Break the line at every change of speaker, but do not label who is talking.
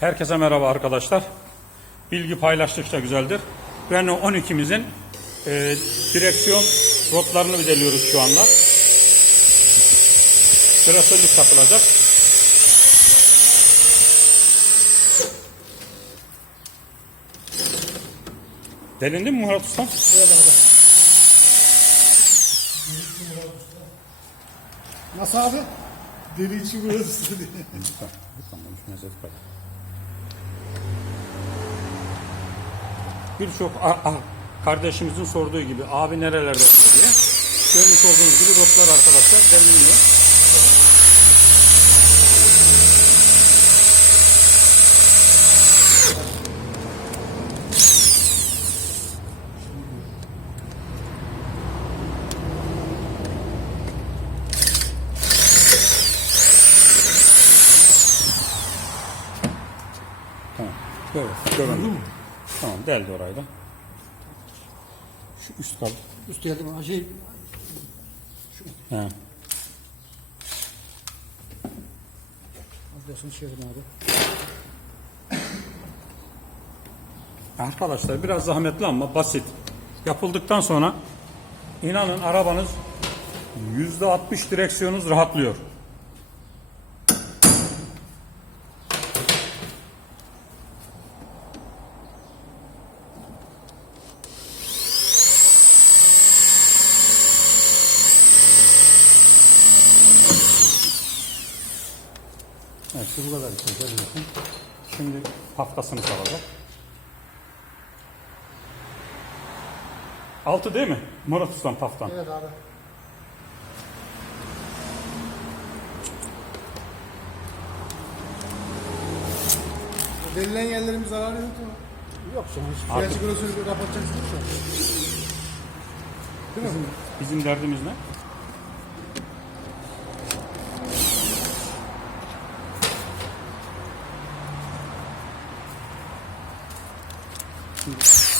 Herkese merhaba arkadaşlar. Bilgi paylaştıkça güzeldir. Renault 12'mizin e, direksiyon rotlarını videliyoruz şu anda. Klasörlük takılacak. Delindi mi Murat Usta?
Nasıl abi? Deli içi burası diye.
Birçok a- a- kardeşimizin sorduğu gibi abi nerelerde oluyor diye. Görmüş olduğunuz gibi rotlar arkadaşlar deliniyor. Tamam. Böyle. Göründü. Tamam deldi orayı da. Şu üst kaldı.
Üst geldi mi? Şey,
He.
Ablasını çevirin abi.
Arkadaşlar biraz zahmetli ama basit. Yapıldıktan sonra inanın arabanız %60 direksiyonunuz rahatlıyor. Evet şu bu kadar işte görüyorsun. Şimdi haftasını salacak. Altı değil mi? Murat Ustam taftan.
Evet abi. Delilen yerlerin bir zararı yok mu? Yok canım.
Abi-
Gerçi grosörü kapatacaksın şu an. Değil mi?
Bizim derdimiz ne? Thank you.